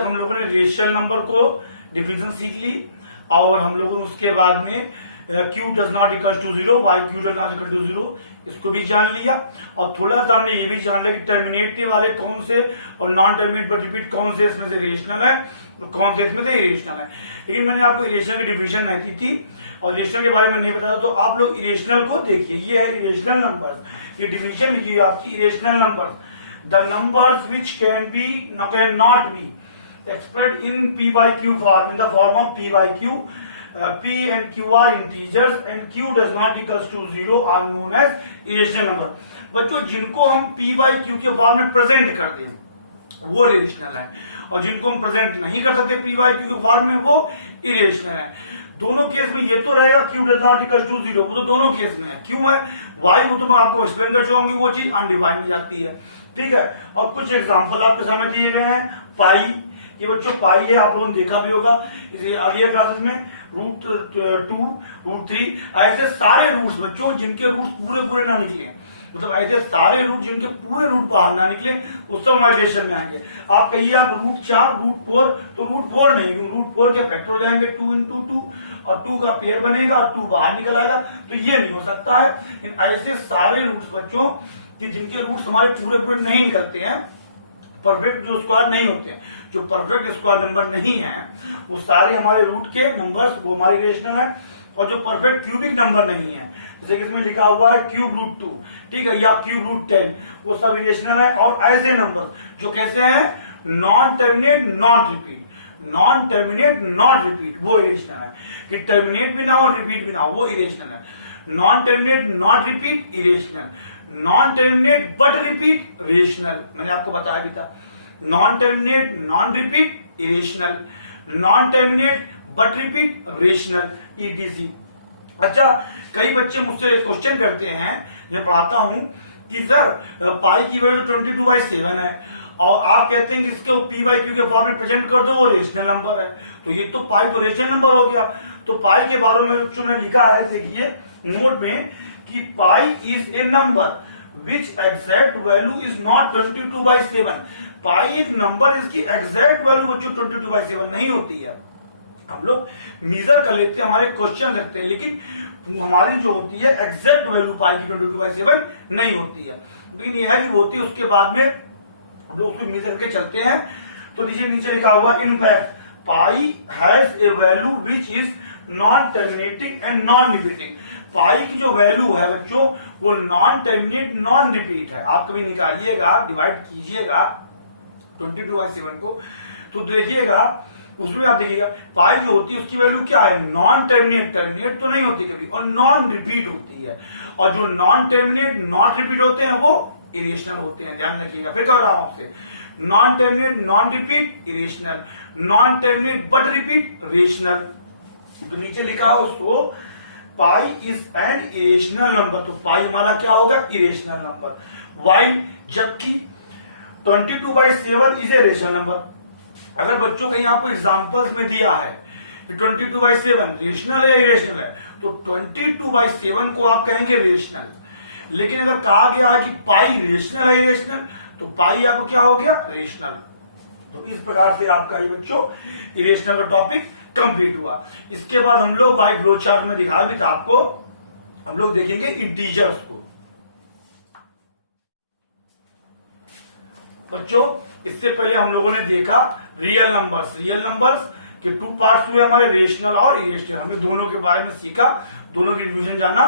तक हम लोगों ने रेशियल नंबर को डिफिनेशन सीख ली और हम लोगों ने उसके बाद में q does not equal to 0, why q does not equal to 0 इसको भी जान लिया और थोड़ा सा हमने ये भी जान लिया कि टर्मिनेटिव वाले कौन से और नॉन टर्मिनेट बट रिपीट कौन से इसमें से रेशनल है और कौन से इसमें से इरेशनल है। लेकिन मैंने आपको इरेशनल की डिफिनेशन नहीं दी थी और इरेशनल के बारे में नहीं बताया, तो आप लोग इरेशनल को देखिए। ये है इरेशनल नंबर्स, ये डिफिनेशन लिखी है आपकी irrational numbers, the numbers which can not be expressed in p by q form, in the form of p by q. P and q are integers and q does not equals to 0 are known as irrational number. बच्चों जिनको हम p by q के form में present करते हैं वो irrational है और जिनको हम प्रेजेंट नहीं कर सकते p by q के फॉर्म में वो इरेशनल है। दोनों केस में ये तो रहेगा q does not equals to 0, वो तो दोनों केस में है। क्यों है y वो तो मैं आपको एक्सप्लेन कर चुका हूँ, वो चीज अनडिफाइंड में जाती है, ठीक है। और कुछ एग्जाम्पल आपके सामने दिए गए हैं। पाई, ये बच्चों पाई है, आप लोगों ने देखा भी होगा इसे अगले क्लासेस में, √2, √3, ऐसे सारे रूट्स बच्चों जिनके रूट्स पूरे पूरे ना निकले, मतलब ऐसे सारे रूट जिनके पूरे रूट बाहर ना निकले वो सब माइग्रेशन में आएंगे। आप कहिए आप √4, √4, तो √4 नहीं, √4 के फैक्टर हो जाएंगे 2 into 2 और 2 का पेयर बनेगा और 2 बाहर निकल आएगा, तो ये नहीं हो सकता है। ऐसे सारे रूट्स बच्चों कि जिनके रूट्स हमारे पूरे पूरे नहीं निकलते हैं, परफेक्ट जो स्क्वायर नहीं होते हैं, जो परफेक्ट स्क्वायर नंबर नहीं है, वो सारे हमारे रूट के नंबर्स वो हमारे इरेशनल है। और जो परफेक्ट क्यूबिक नंबर नहीं है, जैसे कि इसमें लिखा हुआ है क्यूब √2, ठीक है, या क्यूब √10, वो सब इरेशनल है। और ऐसे नंबर जो कैसे हैं, non terminate not repeat, non terminate not repeat, वो इरेशनल है। कि टर्मिनेट भी ना हो रिपीट भी ना हो, वो इरेशनल है। Non terminate not repeat irrational, non terminate but repeat rational, मैंने आपको बताया भी था। Non terminate non repeat irrational, non terminate but repeat rational, etc. अच्छा, कई बच्चे मुझसे क्वेश्चन करते हैं, मैं पढ़ाता हूं कि सर पाई की वैल्यू 22/7 है और आप कहते हैं कि इसको p by q के फॉर्म में प्रेजेंट कर दो, वो रेशनल नंबर है, तो ये तो पाई तो रेशनल नंबर हो गया। तो पाई के बारे में जो मैंने लिखा है देखिए नोट में कि pi is a number which exact value is not 22/7। पाई एक नंबर इसकी एग्जैक्ट वैल्यू बच्चों 22/7 नहीं होती है। हम लोग मेजर कर लेते हैं, हमारे क्वेश्चन रखते हैं, लेकिन हमारी जो होती है एग्जैक्ट वैल्यू पाई की 22/7 नहीं होती है, लेकिन यह ही होती है। उसके बाद में हम लोग उसको मेजर करके चलते हैं। तो नीचे लिखा हुआ in fact pi has a value which is non terminating and non repeating. Pi की जो वैल्यू है बच्चों वो नॉन टर्मिनेट नॉन रिपीट है। आप कभी निकालिएगा, डिवाइड कीजिएगा 22/7 को, तो देखिएगा उसमें आप देखिएगा पाई जो होती है उसकी वैल्यू क्या है, नॉन टर्मिनेट, टर्मिनेट तो नहीं होती कभी, और नॉन रिपीट होती है। और जो नॉन टर्मिनेट नॉन रिपीट होते हैं वो इरेशनल होते हैं, ध्यान रखिएगा। फिर कह रहा हूं आपसे, non terminate non repeat irrational, non terminate but repeat rational. तो नीचे लिखा है उसको pi is an irrational number, तो पाई हमारा क्या होगा, इरेशनल नंबर। वाइल जबकि 22/7 इज ए रेशनल नंबर। अगर बच्चों कहीं आपको एग्जांपल्स में दिया है 22/7 रेशनल है इरेशनल है, तो 22/7 को आप कहेंगे रेशनल। लेकिन अगर कहा गया है कि पाई रेशनल है इरेशनल, तो पाई आपको क्या हो गया, रेशनल। तो इस प्रकार से आपका ये बच्चों इरेशनल का टॉपिक कंप्लीट हुआ। इसके बाद हम लोग बाई फ्लो चार्ट में दिखा भी था आपको, हम लोग देखेंगे इंटीजर्स को। बच्चों इससे पहले हम लोगों ने देखा रियल नंबर्स। रियल नंबर्स के 2 पार्ट्स हुए हमारे, रेशनल और इरेशनल। हमने दोनों के बारे में सीखा, दोनों की डिवीजन जाना।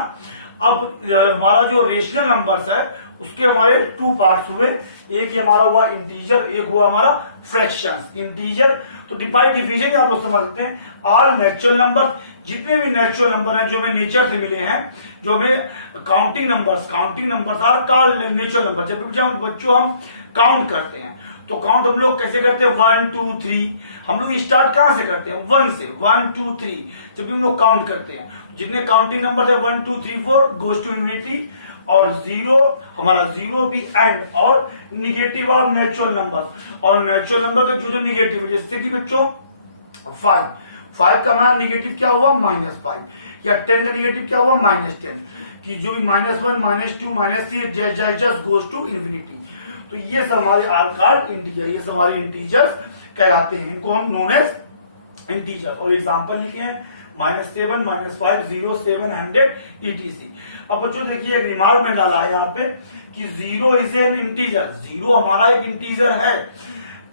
अब हमारा जो रेशनल नंबर्स है उसके हमारे 2 पार्ट्स हुए, एक ये हमारा हुआ इंटीजर, एक हुआ हमारा फ्रैक्शन। इंटीजर तो डिवीजन आप लोग समझते हैं, ऑल नेचुरल नंबर, जितने भी नेचुरल नंबर हैं जो हमें नेचर से मिले हैं, जो हमें counting numbers are called natural number. जब बच्चों हम काउंट करते हैं तो काउंट हम लोग कैसे करते हैं, 1 2 3। हम लोग स्टार्ट कहां से करते हैं, 1 से, 1 2 3। जब भी हम लोग काउंट करते हैं जितने काउंटिंग नंबर है 1 2 3 4 गोज टू इन्फिनिटी, और 0 हमारा 0 भी एंड, और निगेटिव और नेचुरल नंबर। और नेचुरल नंबर का जो निगेटिव, जैसे कि बच्चों 5 का मान निगेटिव क्या हुआ, -5, या 10 का निगेटिव क्या हुआ, -10, कि जो भी -1 -2 -3 जस्ट गोज टू इन्फिनिटी। तो ये सब हमारे आर कार्ड इंटीजर, ये सब हमारे इंटीजर्स कहलाते हैं, इनको हम नोन एज इंटीजर। और एग्जांपल लिखे हैं -7, -5, 0, 700 etc। अब बच्चों देखिए एक रिमार्क में डाला है यहाँ पे कि 0 इज एन इंटीजर, 0 हमारा एक इंटीजर है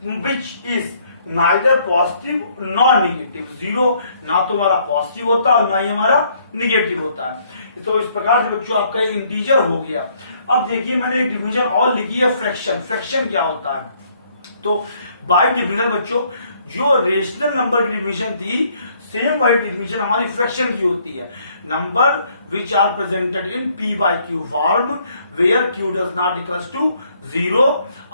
which is neither positive nor negative. 0 ना तो हमारा पॉजिटिव होता है और ना ही हमारा निगेटिव होता है। तो इस प्रकार से बच्चों आपका इंटीजर हो गया। अब देखिए मैंने एक डिफिनेशन और लिखी है फ्रैक्शन। फ्रैक्शन क्या होता है? तो बाय डिफिनेशन बच्चों जो रेशनल नंबर की डिफिनेशन थी सेम वाली डिफिनेशन हमारी फ्रैक्शन की होती है। Number which are presented in p by q form where q does not equals to 0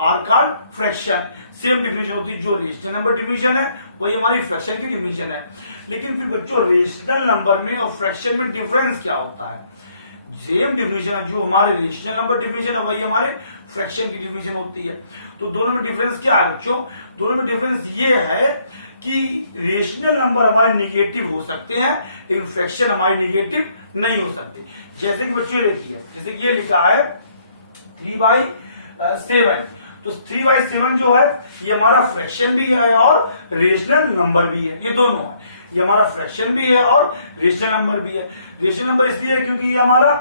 are called fraction। Same definition होती है जो रेशनल नंबर डिफिनेशन है वही हमारी फ्रैक्शन की डिफिनेशन है। लेकिन फिर बच्चों रेशनल नंबर में और फ्रैक्शन में डिफरेंस क्या होता है? सेम डिफिनेशन है जो हमारे रेशनल नंबर डिफिनेशन है वही हमारे फ्रैक्शन की डिफिनेशन होती है। तो दोनों में डिफरेंस क्या है बच्चों? दोनों में डिफरेंस ये है कि रेशनल नंबर हमारे निगेटिव हो सकते हैं लेकिन फ्रैक्शन हमारी निगेटिव नहीं हो सकती। जैसे कि बच्चों देखिए जैसे कि ये लिखा है 3/7, तो 3/7 जो है ये हमारा फ्रैक्शन भी है और रेशनल नंबर भी है, ये दोनों है। ये हमारा फ्रैक्शन भी है और रेशनल नंबर भी है। रेशनल नंबर इसलिए क्योंकि ये हमारा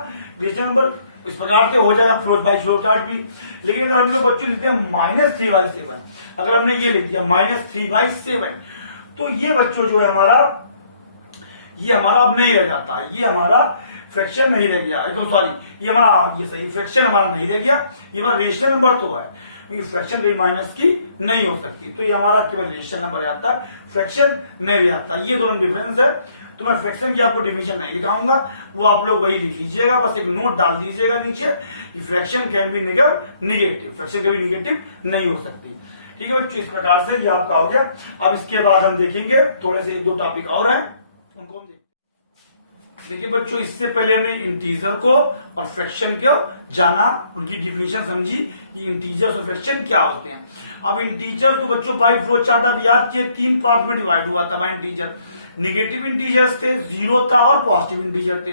रेशनल नंबर इस प्रकार से हो जाएगा फ्लोट बाय फ्लो चार्ट भी। लेकिन अगर हम लोग बच्चों लिखते हैं -3/7, अगर हमने ये लिख दिया -3/7 तो ये बच्चों जो है हमारा ये हमारा अब नहीं रह जाता है, ये हमारा फ्रैक्शन नहीं रह गया। तो सॉरी ये हमारा ये सही फ्रैक्शन हमारा नहीं रह गया, ये हमारा रेशनल नंबर तो है फ्रैक्शन भी माइनस की नहीं हो सकती। तो ये हमारा केवल रेशनल नंबर आता है, फ्रैक्शन नहीं आता। ये दोनों डिफरेंस है। तो मैं फ्रैक्शन की आपको डिफिनेशन नहीं लिखाऊंगा, वो आप लोग वही लिख लीजिएगा, बस एक नोट डाल दीजिएगा नीचे कि fraction can be negative, fraction कभी निगेटिव नहीं हो सकती। ठीक है बच्चों, इस प्रकार से ये आपका हो गया। अब इसके बाद हम देखेंगे थोड़े से 1-2 टॉपिक और हैं, उनको हम देखिए बच्चों। इससे पहले हमने इंटीजर को और फ्रैक्शन को जाना, उनकी डिफिनेशन समझी कि इंटीजर और फ्रैक्शन क्या होते हैं। अब इंटीजर तो बच्चों बाय फ्लो चार्ट आप याद किए 3 पार्ट में डिवाइड हुआ था। इंटीजर निगेटिव इंटीजर्स थे, 0 था और पॉजिटिव इंटीजर थे।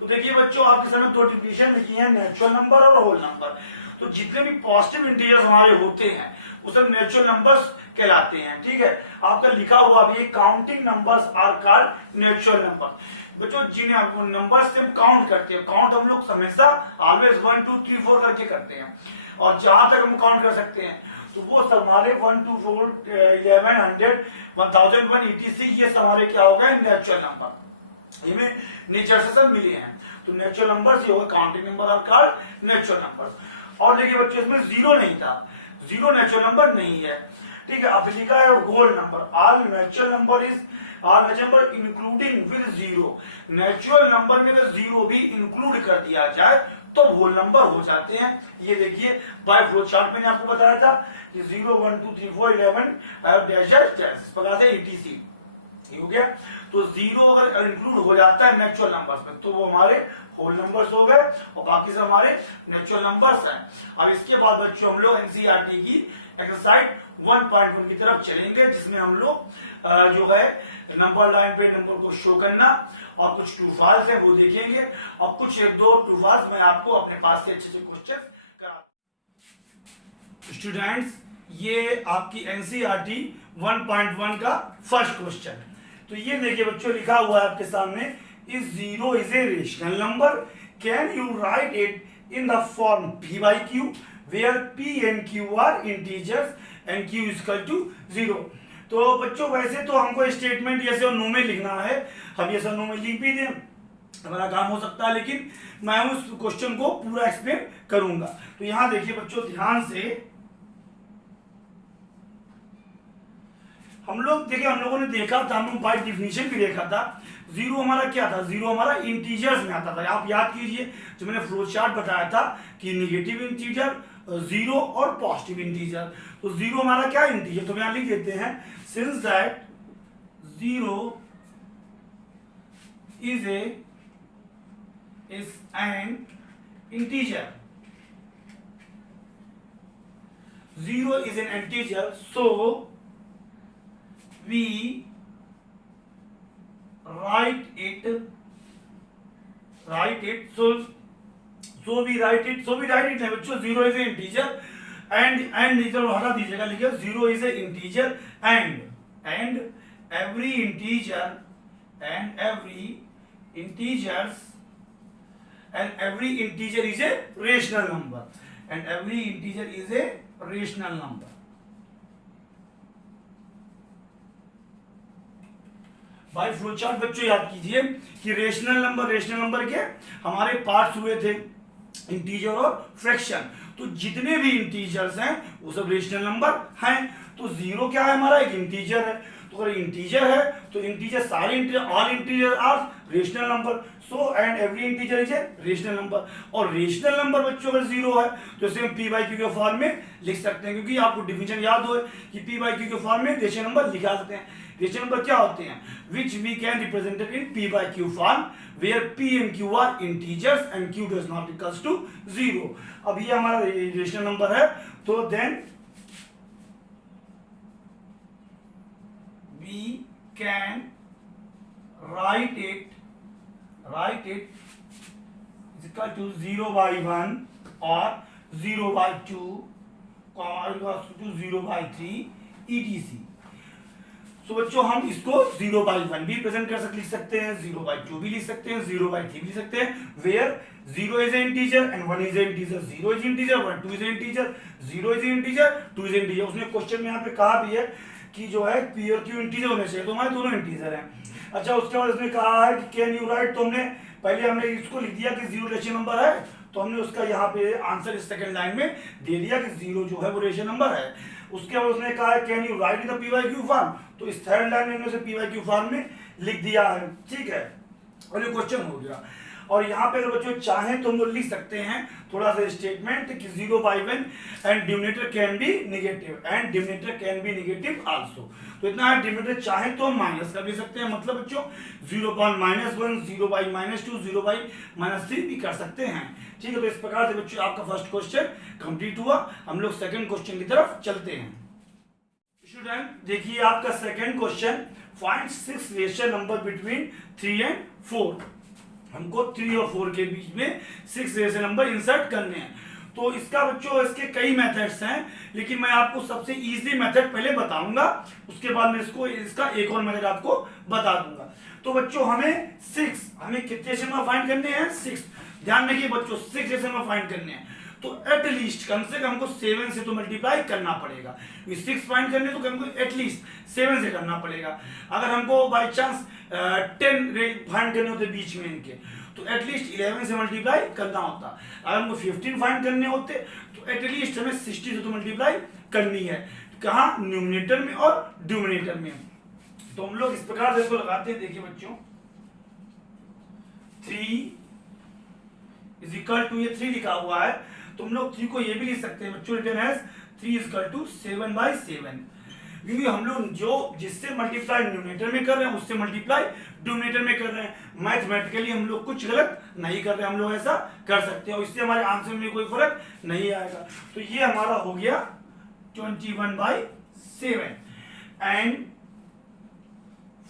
तो देखिए बच्चों आपके सामने 2 डिफिनेशन लिखी है, नेचुरल नंबर और होल नंबर। तो जितने भी पॉजिटिव इंटीजर्स हमारे होते हैं वो सब नेचुरल नंबर्स कहलाते हैं। ठीक है, आपका लिखा हुआ भी counting numbers are called natural number. बच्चों जिन्हें नंबर्स से हम काउंट करते हैं, काउंट हम लोग हमेशा ऑलवेज 1 2 3 4 करके करते हैं और जहां तक हम काउंट कर सकते हैं तो वो सब हमारे 1 2 4 1100 1001 etc ये सब हमारे क्या हो गए नेचुरल नंबर, इनमें नेचर से सब मिले हैं। तो नेचुरल नंबर्स ये हो गए काउंटिंग नंबर और कॉल्ड नेचुरल नंबर्स। और देखिए बच्चों इसमें 0 नहीं था, 0 नेचुरल नंबर नहीं है। ठीक है, अब लिखा है whole number, all natural number is all natural number including with 0। Natural number में अगर 0 भी इंक्लूड कर दिया जाए तो होल नंबर हो जाते हैं। ये देखिए बाय फ्लो चार्ट मैंने आपको बताया था कि 0 1 2 3 4 11 इस प्रकार से etc हो गया। तो 0 अगर इंक्लूड हो जाता है नेचुरल नंबर्स में तो वो हमारे होल नंबर्स हो गए और बाकी सब हमारे नेचुरल नंबर्स हैं। अब इसके बाद बच्चों हम लोग एनसीईआरटी की एक्सरसाइज 1.1 की तरफ चलेंगे, जिसमें हम लोग जो है नंबर लाइन पे नंबर को शो करना और कुछ ट्रू फॉल्स है वो देखेंगे और कुछ 1-2 ट्रू फॉल्स मैं आपको अपने पास से अच्छे क्वेश्चन करा। स्टूडेंट्स ये आपकी एनसीईआरटी 1.1 का फर्स्ट क्वेश्चन। तो ये देखिए बच्चों लिखा हुआ है आपके सामने, if 0 is a rational number can you right it in the form p by q where p and q are integers and q is equal to 0। तो बच्चों वैसे तो हमको स्टेटमेंट ये सब नो में लिखना है, हम ये सब नो में लिख भी दें हमारा काम हो सकता है, लेकिन मैं उस क्वेश्चन को पूरा एक्सप्लेन करूंगा। तो यहां देखिए बच्चों ध्यान से, हम लोगों ने देखा था, हम बाय डिफिनेशन भी देखा था 0 हमारा क्या था, 0 हमारा इंटीजर्स में आता था। आप याद कीजिए जो मैंने फ्लो चार्ट बताया था कि निगेटिव इंटीजर 0 और पॉजिटिव इंटीजर। तो 0 हमारा क्या इंटीजर, तो यहां लिख देते हैं since that 0 is an integer, 0 is an integer, so we write it नहीं बच्चों 0 is an integer, एंड इधर हटा दीजिएगा, लिखिए zero is a integer and every integer is a rational number and every integer is a rational number. भाई flow chart बच्चों याद कीजिए कि रेशनल नंबर के हमारे पार्ट्स हुए थे इंटीजर और फ्रैक्शन। तो जितने भी इंटीजर्स हैं वो सब रेशनल नंबर हैं। तो जीरो क्या है, हमारा एक इंटीजर है। तो अगर इंटीजर है तो इंटीजर सारे integer, all integer are rational number. So and every integer is a rational number. और रेशनल नंबर बच्चों अगर जीरो है तो इसे हम पी बाई क्यू के फॉर्म में लिख सकते हैं, क्योंकि आपको डिफिनेशन याद हो कि पी बाई क्यू के फॉर्म में रेशनल नंबर लिखा सकते हैं। रेशनल नंबर क्या होते हैं, which we can represented in p by q form where p and q are integers and q does not equals to zero. अब ये हमारा रेशनल नंबर है, तो then we can write it is equal to 0 by 1 or 0 by 2 or equals to 0 by 3 etc. तो बच्चों हम इसको 0 by 1 भी प्रेजेंट लिख सकते हैं, 0 by 2 भी लिख सकते हैं, 0 by 3 भी लिख सकते हैं, where 0 is an integer and 1 is an integer, 0 is integer 1 2 is an integer, 0 is integer 2 is integer। उसने क्वेश्चन में यहाँ पे कहा भी है कि जो है पी और क्यू इंटीजर होने चाहिए, तो हमारे दोनों इंटीजर हैं। अच्छा, उसके बाद उसने कहा है कि कैन यू राइट, तो हमने पहले हमने इसको लिख दिया कि जीरो रेशनल नंबर है, तो हमने उसका यहाँ पे आंसर इस सेकंड लाइन में दे दिया कि जीरो जो है वो रेशनल नंबर है। उसके बाद उसने कहा है can you right in the P by q form, तो इस थर्ड लाइन में हमने उसे पी बाई क्यू फॉर्म में लिख दिया है। ठीक है, और ये क्वेश्चन हो गया। और यहाँ पे अगर बच्चों चाहें तो हम लोग लिख सकते हैं थोड़ा सा स्टेटमेंट कि 0 by 1 and denominator can be negative also. तो इतना है, डिनोमिनेटर चाहे तो हम माइनस कर भी सकते हैं, मतलब बच्चों 0 by -1 0 by -2 0 by -3 भी कर सकते हैं। ठीक है, तो इस प्रकार से बच्चों आपका फर्स्ट क्वेश्चन कंप्लीट हुआ। हम लोग सेकंड क्वेश्चन की तरफ चलते हैं। स्टूडेंट देखिए आपका second question, find 6 rational number between 3 and 4। हमको 3 और 4 के बीच में 6 रेशनल नंबर इंसर्ट करने हैं। तो इसका बच्चों इसके कई मेथड्स हैं, लेकिन मैं आपको सबसे इजी मेथड पहले बताऊंगा, उसके बाद में इसका एक और मेथड आपको बता दूंगा। तो बच्चों हमें कितने रेशनल नंबर फाइंड करने हैं, 6। ध्यान रखिए बच्चों 6 रेशनल नंबर फाइंड करने हैं, तो एटलीस्ट कम से कम हमको 7 से तो मल्टीप्लाई करना पड़ेगा। 6 फाइंड करने तो हमको एटलीस्ट 7 से करना पड़ेगा। अगर हमको बाई चांस 10 फाइंड करने होते बीच में इनके, तो एटलीस्ट 11 से मल्टीप्लाई करना होता। अगर हमको 15 फाइंड करने होते तो एटलीस्ट हमें 60 से तो मल्टीप्लाई करनी है। कहाँ, न्यूमरेटर में और डिनोमिनेटर में। तो हम लोग इस प्रकार से इसको लगाते हैं। देखिए बच्चों 3 इज इक्वल टू, ये 3 लिखा हुआ है, तो हम लोग 3 को ये भी लिख सकते हैं बच्चों, written as 3 is equal to 7 by 7। क्योंकि हम लोग जो जिससे मल्टीप्लाई न्यूमरेटर में कर रहे हैं उससे मल्टीप्लाई डिनोमिनेटर में कर रहे हैं। मैथमेटिकली हम लोग कुछ गलत नहीं कर रहे हैं, हम लोग ऐसा कर सकते हैं और इससे हमारे आंसर में कोई फर्क नहीं आएगा। तो ये हमारा हो गया 21 by 7 and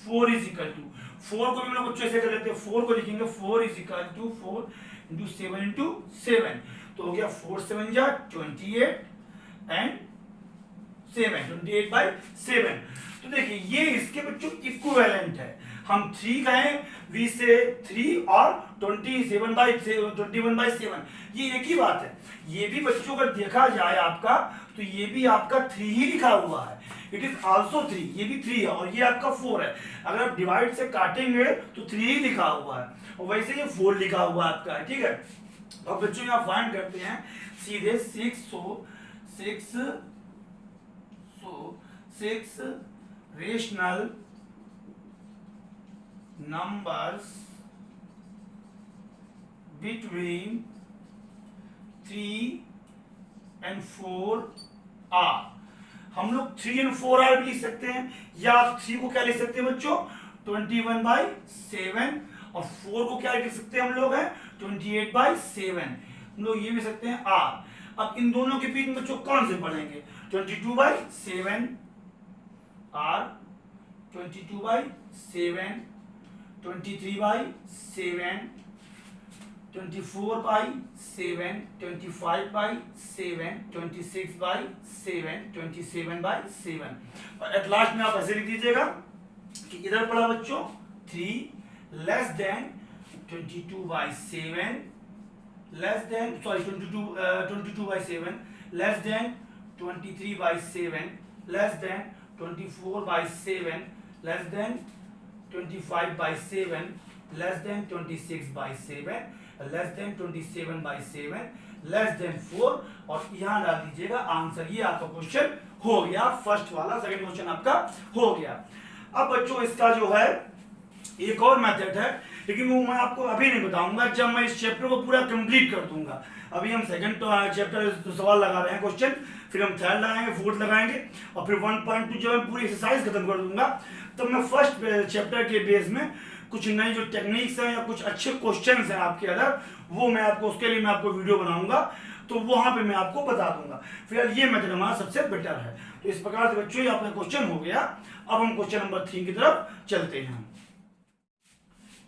4 is equal to, 4 को भी हम लोग कुछ ऐसे कर लेते हैं, 4 को लिखेंगे 4 is equal to 4 into 7 into 7, तो हो गया 4 7 जा 28 एंड 28 by 7। तो देखिए ये इसके बच्चों इक्विवेलेंट है। हम 3 कहें, v से 3 और 21 by 7, ये एक ही बात है। ये भी बच्चों अगर देखा जाए आपका, तो ये भी आपका 3 ही लिखा हुआ है, इट इज आल्सो 3, ये भी 3 है और ये आपका 4 है। अगर आप डिवाइड से काटेंगे तो 3 ही लिखा हुआ है और वैसे ये 4 लिखा हुआ है आपका, ठीक है। अब बच्चों यहाँ फाइंड करते हैं सीधे 6 rational numbers between 3 and 4 are। हम लोग 3 and 4 are भी लिख सकते हैं, या आप 3 को क्या लिख सकते हैं बच्चों 21 by 7 और 4 को क्या लिख सकते हैं हम लोग हैं 28 by 7। हम लोग ये भी सकते हैं आर। अब इन दोनों के बीच में बच्चों कौन से पढ़ेंगे 22 by 7 आर, 22 by 7, 23 by 7, 24/7, 25/7, 26/7, 27/7। और एट लास्ट में आप ऐसे लिख दीजिएगा कि इधर पड़ा बच्चों 3 less than 22/7, less than 22/7, less than 23/7, less than 24/7, less than 25/7, less than 26/7, less than 27/7, less than 4, और यहां डाल दीजिएगा आंसर। ये आपका क्वेश्चन हो गया, फर्स्ट वाला। सेकंड क्वेश्चन आपका हो गया। अब बच्चों इसका जो है एक और मेथड है, लेकिन वो मैं आपको अभी नहीं बताऊंगा, जब मैं इस चैप्टर को पूरा कंप्लीट कर दूंगा। अभी हम सेकंड चैप्टर सवाल लगा रहे हैं क्वेश्चन, फिर हम थर्ड लगाएंगे, फोर्थ लगाएंगे, और फिर 1.2 जब मैं पूरी एक्सरसाइज खत्म कर दूंगा तब मैं फर्स्ट चैप्टर के बेस में कुछ नई जो टेक्निक्स हैं या कुछ अच्छे क्वेश्चंस हैं आपके अंदर, वो मैं आपको उसके लिए मैं आपको वीडियो बनाऊंगा, तो वहां पे मैं आपको बता दूंगा। फिर ये मेथड हमारा सबसे बेटर है। तो इस प्रकार से बच्चों ये आपका क्वेश्चन हो गया। अब हम क्वेश्चन नंबर 3 की तरफ चलते हैं।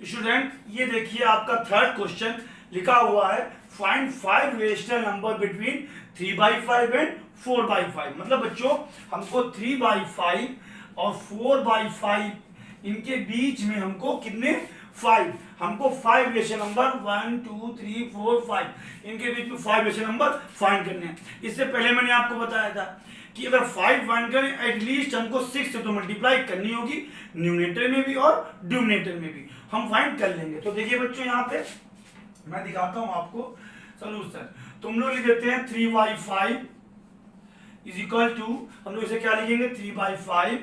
स्टूडेंट ये देखिए आपका थर्ड क्वेश्चन लिखा हुआ है, find 5 rational number between 3/5 and 4/5। मतलब बच्चों हमको 3/5 और 4/5 इनके बीच में हमको कितने 5, हमको 5 रेशनल नंबर 1 2 3 4 5 इनके बीच में 5 रेशनल नंबर फाइंड करने हैं। इससे पहले मैंने आपको बताया था कि अगर 5 फाइंड करें एटलीस्ट हमको 6 से तो मल्टीप्लाई करनी होगी, न्यूमरेटर में भी और डिनोमिनेटर में भी हम फाइंड कर लेंगे। तो देखिए बच्चों यहाँ पे मैं दिखाता हूं आपको सॉल्यूशन। तो हम लोग लिख देते हैं 3/5 इज इक्वल टू, हम लोग इसे क्या लिखेंगे 3/5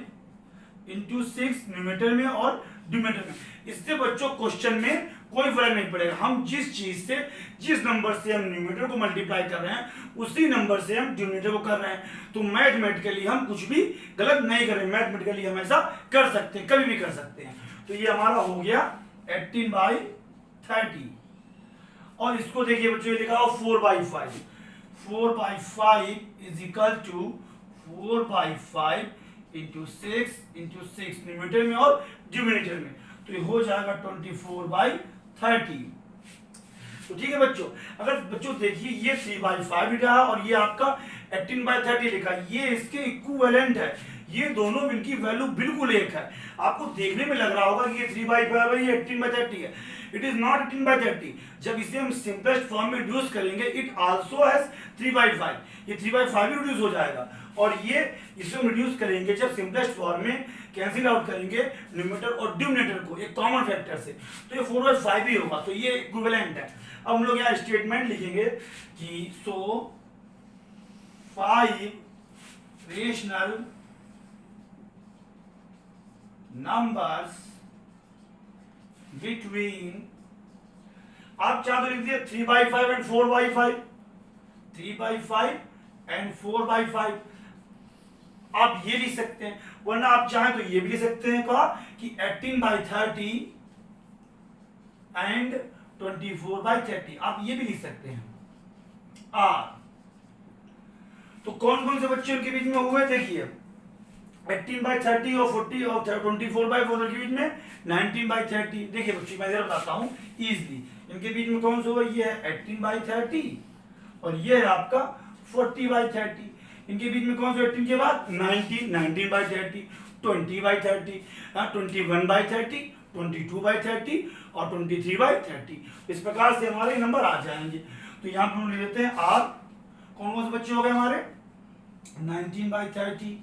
इंटू 6 न्यूमरेटर में और डिनोमिनेटर में। इससे बच्चों क्वेश्चन में कोई फर्क नहीं पड़ेगा, हम जिस चीज से जिस नंबर से हम न्यूमरेटर को मल्टीप्लाई कर रहे हैं उसी नंबर से हम डिनोमिनेटर को कर रहे हैं। तो मैथमेटिकली हम कुछ भी गलत नहीं करें, मैथमेटिकली हम ऐसा कर सकते हैं, कभी भी कर सकते हैं। तो ये हमारा हो गया 18/30, और इसको देखिए बच्चों ये लिखा हो 4/5, 4/5 is equal to 4/5 into 6 numerator में और डिनोमिनेटर में, तो ये हो जाएगा 24/30। तो ठीक है बच्चों, अगर बच्चों देखिए ये 3/5 लिखा है और ये आपका 18/30 लिखा है, ये इसके इक्विवेलेंट है, ये दोनों इनकी वैल्यू बिल्कुल एक है। आपको देखने में लग रहा होगा कि ये 3/5 है, ये 18/30 है। It is not 18/30। जब इसे हम सिंपलेस्ट फॉर्म में रिड्यूस करेंगे इट आल्सो हैज 3/5, ये 3/5 भी रिड्यूस हो जाएगा। और ये इसे हम रिड्यूस करेंगे जब सिंपलेस्ट फॉर्म में कैंसिल आउट करेंगे न्यूमरेटर और डिनोमिनेटर को एक कॉमन फैक्टर से, तो ये 4/5 ही होगा। तो ये इक्विवेलेंट है। अब हम लोग यहाँ स्टेटमेंट लिखेंगे कि सो 5 रेशनल नंबर्स बिटवीन, आप चाहे तो लिख दिए 3/5 एंड 4/5, 3/5 एंड 4/5 आप ये लिख सकते हैं, वरना आप चाहें तो ये भी लिख सकते हैं कहा कि 18/30 एंड 24/30, आप ये भी लिख सकते हैं। तो कौन कौन से बच्चे उनके बीच में हुए देखिए, 18/30 और 40 और 24/4 के बीच में 19/30। देखिए बच्चों मैं जरा बताता हूं इजीली, इनके बीच में कौन सा हुआ, ये है 18/30 और ये है आपका 40/30। इनके बीच में कौन सा 18 के बाद 19/30, 20/30, 21/30, 22/30 और 23/30। इस प्रकार से हमारे नंबर आ जाएंगे। तो यहाँ पर हम लिख देते हैं आर, कौन कौन से बच्चे हो गए हमारे 19/30,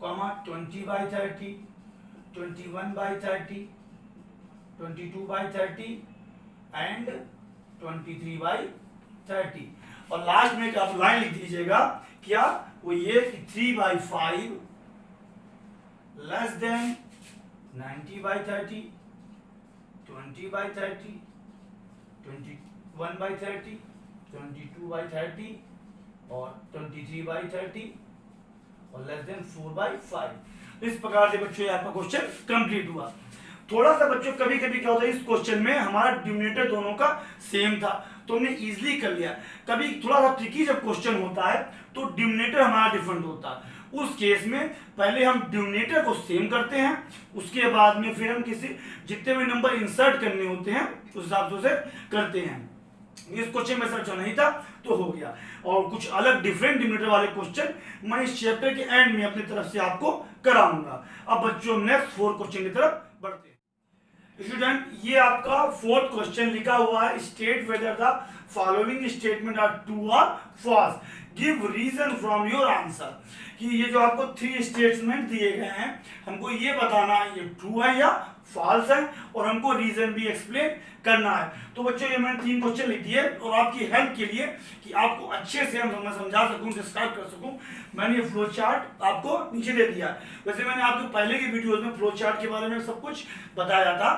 20/30, 21/30, 22/30 एंड 23/30। और लास्ट में आप लाइन लिख दीजिएगा क्या, वो ये कि 3/5 लेस देन 90/30, 20/30, 21/30, 22/30 और 23/30 और लेस देन 4/5। इस प्रकार से बच्चों आपका क्वेश्चन कंप्लीट हुआ। थोड़ा सा बच्चों कभी कभी क्या होता है, इस क्वेश्चन में हमारा डिनोमिनेटर दोनों का सेम था तो हमने इजीली कर लिया। कभी थोड़ा सा ट्रिकी जब क्वेश्चन होता है तो डिनोमिनेटर हमारा डिफरेंट होता है, उस केस में पहले हम डिनोमिनेटर को सेम करते हैं, उसके बाद में फिर हम किसी जितने भी नंबर इंसर्ट करने होते हैं उस हिसाब से उसे करते हैं। इस क्वेश्चन में सर्च नहीं था तो हो गया, और कुछ अलग डिफरेंट डिनोमिनेटर वाले क्वेश्चन मैं इस चैप्टर के एंड में अपनी तरफ से आपको कराऊंगा। अब बच्चों नेक्स्ट 4 क्वेश्चन की तरफ बढ़ते हैं। स्टूडेंट ये आपका 4th क्वेश्चन लिखा हुआ है, state whether the following statement are true और false, give reason from your answer. कि ये जो आपको 3 स्टेटमेंट दिए गए हैं हमको ये बताना है ये ट्रू है या फॉल्स है, और हमको रीजन भी एक्सप्लेन करना है। तो बच्चों ये मैंने 3 क्वेश्चन लिख दिए, और आपकी हेल्प के लिए कि आपको अच्छे से मैं समझा सकूं, डिस्क्राइब कर सकूं, मैंने ये फ्लो चार्ट आपको नीचे दे दिया। वैसे मैंने आपको पहले की वीडियोस में फ्लो चार्ट के बारे में सब कुछ बताया था,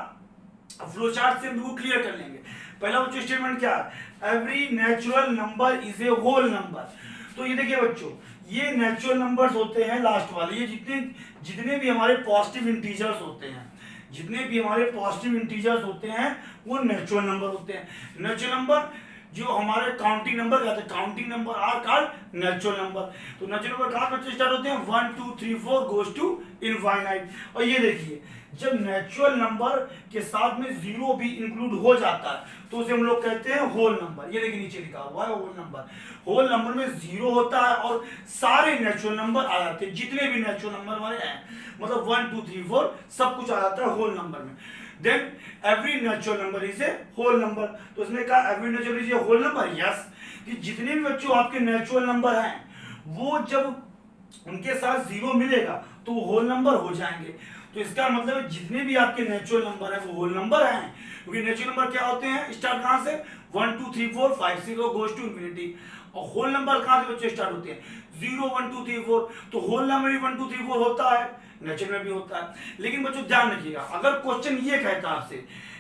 फ्लो चार्ट से हम वो क्लियर कर लेंगे। पहला बच्चों स्टेटमेंट क्या है, every natural number is a whole number. तो ये देखिए बच्चों ये नेचुरल नंबर्स होते हैं लास्ट वाले, ये जितने भी हमारे पॉजिटिव इंटीजर्स होते हैं, जितने भी हमारे पॉजिटिव इंटीजर्स होते हैं वो नेचुरल नंबर होते हैं। नेचुरल नंबर जो हमारे काउंटिंग नंबर कहते हैं, counting number are called natural number. तो नेचुरल नंबर कहाँ बच्चे स्टार्ट होते हैं, 1 2 3 4 गोज टू इनफाइनाइट। और ये देखिए जब नेचुरल नंबर के साथ में 0 भी इंक्लूड हो जाता है तो उसे हम लोग कहते हैं होल नंबर। ये देखिए नीचे लिखा हुआ है होल नंबर। होल नंबर में 0 होता है और सारे नेचुरल नंबर आ जाते हैं, जितने भी नेचुरल नंबर हमारे हैं, मतलब 1 2 3 4 सब कुछ आ जाता है होल नंबर में। Then every natural number is a whole number. तो इसमें कहा every natural is a whole number, yes, कि जितने भी बच्चों आपके नेचुरल नंबर हैं वो जब उनके साथ 0 मिलेगा तो वो होल नंबर हो जाएंगे। तो इसका मतलब जितने भी आपके नेचुरल नंबर है वो होल नंबर हैं, क्योंकि नेचुरल नंबर क्या होते हैं, स्टार्ट कहां से 1 2 3 4 5 6 गोज टू इंफिनिटी। और होल नंबर कहां से बच्चे स्टार्ट होते हैं, 0 1 2 3 4। तो होल नंबर ही 1 2 3 4 होता है, नेचुरल में भी होता है। लेकिन बच्चों ध्यान रखिएगा, अगर क्वेश्चन ये कहता है आपसे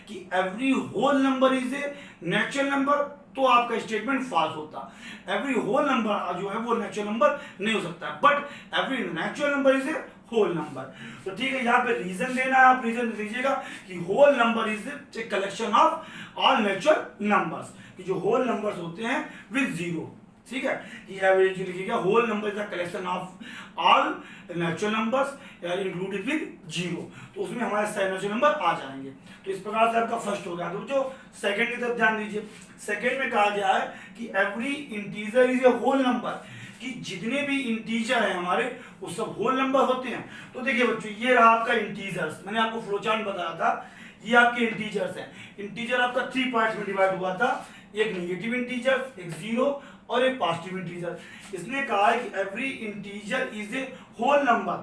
कि every whole number is a natural number तो आपका स्टेटमेंट फॉल्स होता। एवरी होल नंबर जो है वो नेचुरल नंबर नहीं हो सकता, but every natural number is a whole number. तो ठीक है, यहाँ पे रीजन देना है, आप रीजन दीजिएगा कि whole number is a collection of all natural numbers, कि जो होल नंबर्स होते हैं विद 0। ठीक है, ये एवरेज लिखिएगा, whole number is the collection of all natural numbers included with 0। तो उसमें हमारे सारे नेचुरल नंबर आ जाएंगे। तो इस प्रकार से आपका फर्स्ट हो गया। तो जो सेकंड की तरफ ध्यान दीजिए, सेकंड में कहा गया है कि every integer is a whole number, कि जितने भी इंटीजर हैं हमारे वो सब होल नंबर होते हैं। तो देखिए बच्चों ये रहा आपका इंटीजर्स, मैंने आपको फ्लोचार्ट बताया था, ये आपके इंटीजर्स हैं। इंटीजर आपका 3 पार्ट्स में डिवाइड हुआ था, एक नेगेटिव इंटीजर, एक 0 और एक पॉजिटिव इंटीजर। इसने कहा है कि every integer is a whole number,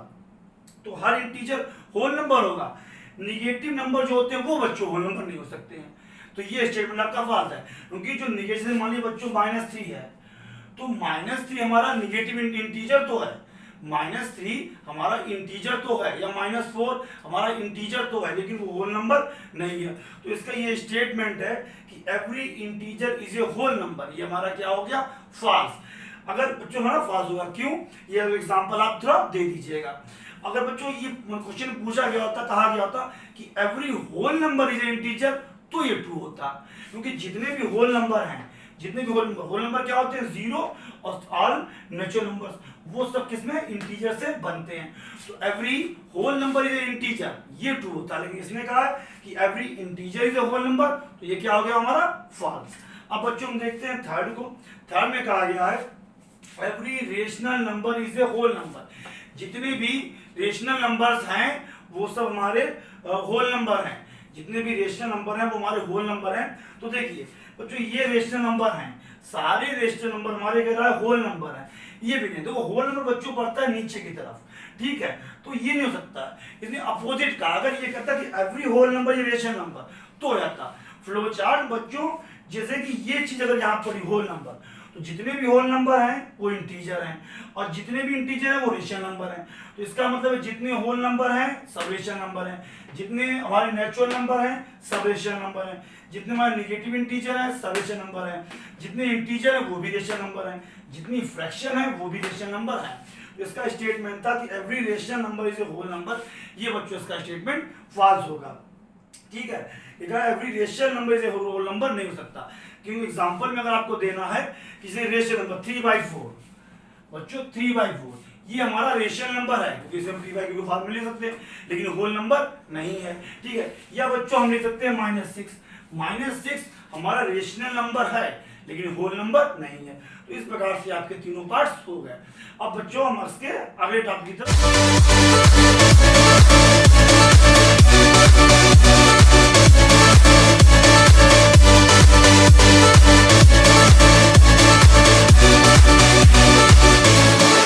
तो हर इंटीजर होल नंबर होगा। नेगेटिव नंबर जो होते हैं वो बच्चों होल नंबर नहीं हो सकते हैं। तो ये स्टेटमेंट आपका फॉल्स है, क्योंकि जो नेगेटिव मान लीजिए बच्चों -3 है, तो -3 हमारा नेगेटिव इंटीजर तो है, -3 हमारा इंटीजर तो है, या -4 हमारा इंटीजर तो है, लेकिन वो होल नंबर नहीं है। तो इसका ये स्टेटमेंट है कि every integer is a whole number, ये हमारा क्या हो गया, फॉल्स। अगर बच्चों हमारा फॉल्स होगा, क्यों, ये एग्जांपल आप थोड़ा दे दीजिएगा। अगर बच्चों ये क्वेश्चन पूछा गया होता, कहा गया होता कि every whole number is a integer, तो ये ट्रू होता, क्योंकि जितने भी होल नंबर हैं, जितने भी होल नंबर क्या होते हैं, 0 और ऑल नेचुरल नंबर्स, वो सब किसमें, इंटीजर से बनते हैं। तो every whole number is a integer, ये ट्रू होता है। लेकिन इसने कहा कि every integer is a whole number, तो ये क्या हो गया हमारा, फॉल्स। अब बच्चों हम देखते हैं थर्ड को। थर्ड में कहा गया है every rational number is a whole number, जितने भी रेशनल नंबर्स हैं वो सब हमारे होल नंबर हैं, जितने भी रेशनल नंबर हैं वो हमारे होल नंबर हैं। तो देखिए बच्चों ये रेशनल नंबर हैं, सारे रेशनल नंबर हमारे कह रहा है होल नंबर हैं, ये भी नहीं। देखो होल नंबर बच्चों बढ़ता है नीचे की तरफ, ठीक है, तो ये नहीं हो सकता। इसने अपोजिट कहा, अगर ये कहता कि एवरी होल नंबर ये रेशनल नंबर तो हो जाता। फ्लो चार्ट बच्चों जैसे कि ये चीज अगर यहाँ पर होल नंबर, तो जितने भी होल नंबर हैं वो इंटीजर हैं, और जितने भी इंटीजर हैं वो रेशनल नंबर हैं। तो इसका मतलब जितने होल नंबर हैं सब रेशनल नंबर हैं, जितने हमारे नेचुरल नंबर हैं सब रेशनल नंबर हैं, जितने हमारे नेगेटिव इंटीजर हैं सब रेशनल नंबर हैं, जितने इंटीजर हैं वो भी रेशनल नंबर हैं, जितनी फ्रैक्शन है वो भी रेशनल नंबर है। तो इसका स्टेटमेंट था कि every rational number is a whole number, ये बच्चों इसका स्टेटमेंट फॉल्स होगा। ठीक है, इधर every rational number is a whole number नहीं हो सकता, क्योंकि एग्जांपल में अगर आपको देना है किसी रेशियल नंबर 3/4, बच्चों 3/4 ये हमारा रेशियल नंबर है, क्योंकि इसे हम 3/4 के फॉर्म में ले सकते हैं, लेकिन होल नंबर नहीं है, ठीक है। या बच्चों हम ले सकते हैं -6 हमारा रेशनल नंबर है लेकिन होल नंबर नहीं है। तो इस प्रकार से आपके तीनों पार्ट्स हो गए। अब बच्चों हम इसके अगले टॉपिक की तरफ